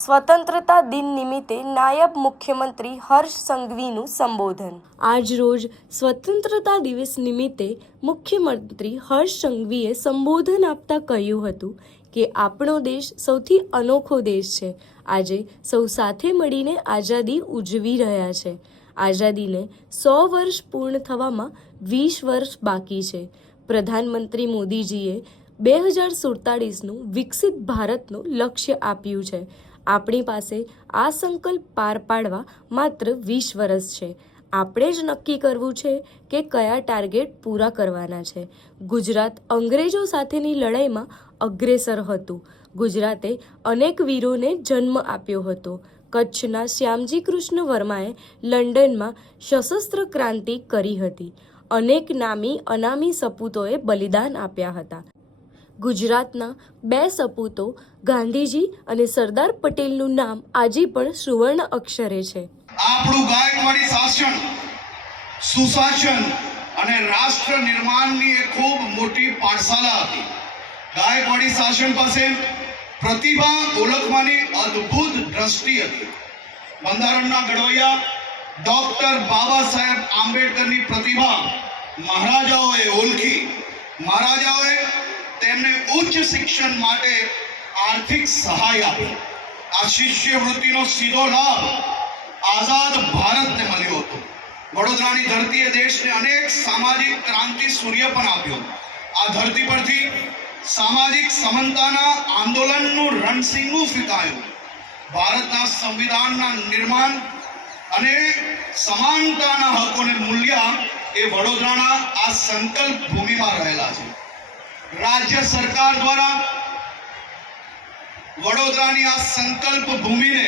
સ્વતંત્રતા દિન નિમિત્તે નાયબ મુખ્યમંત્રી હર્ષ સંઘવીનું સંબોધન। આજ રોજ સ્વતંત્રતા દિવસ નિમિત્તે મુખ્યમંત્રી હર્ષ સંઘવીએ સંબોધન આપતા કહ્યું હતું કે આપણો દેશ સૌથી અનોખો દેશ છે। આજે સૌ સાથે મળીને આઝાદી ઉજવી રહ્યા છે। આઝાદીને 100 વર્ષ પૂર્ણ થવામાં 20 વર્ષ બાકી છે। પ્રધાનમંત્રી મોદીજીએ 2047નું વિકસિત ભારતનું લક્ષ્ય આપ્યું છે। આપણી પાસે આ સંકલ્પ પાર પાડવા માત્ર 20 વર્ષ છે। આપણે જ નક્કી કરવું છે કે કયા ટાર્ગેટ પૂરા કરવાના છે। ગુજરાત અંગ્રેજો સાથેની લડાઈમાં અગ્રેસર હતું। ગુજરાતે અનેક વીરોને જન્મ આપ્યો હતો। કચ્છના શ્યામજી કૃષ્ણ વર્માએ લંડનમાં સશસ્ત્ર ક્રાંતિ કરી હતી। અનેક નામી અનામી સપૂતોએ બલિદાન આપ્યા હતા। ગુજરાતના 2 સપૂતો ગાંધીજી અને સરદાર પટેલનું નામ આજે પણ સુવર્ણ અક્ષરે છે। આપણું ગાયકવાડી શાસન સુશાસન અને રાષ્ટ્ર નિર્માણની એક ખૂબ મોટી પાઠશાલા હતી। ગાયકવાડી શાસન પાસે પ્રતિભા ઓળખવાની અદ્ભુત દ્રષ્ટિ હતી। બંધારણના ઘડવૈયા ડોક્ટર બાબા સાહેબ આંબેડકરની પ્રતિભા મહારાજાઓએ ઓળખી। મહારાજાઓએ તેમને ઉચ્ચ શિક્ષણ માટે આર્થિક સહાય આપી। આ શિષ્યવૃત્તિનો સીધો લાભ આઝાદ ભારતને મળ્યો હતો। વડોદરાની ધરતીએ દેશને અનેક સામાજિક ક્રાંતિ સૂર્ય પણ આપ્યો। આ ધરતી પરથી સામાજિક સમાનતાના આંદોલનનું રણસિંગું ફૂંકાયું। ભારતના સંવિધાનના નિર્માણ અને સમાનતાના હકોને મૂલ્ય એ વડોદરાના આ સંકલ્પ ભૂમિમાં રહેલા છે। राज्य सरकार द्वारा वडोदरानी आ संकल्प भूमि ने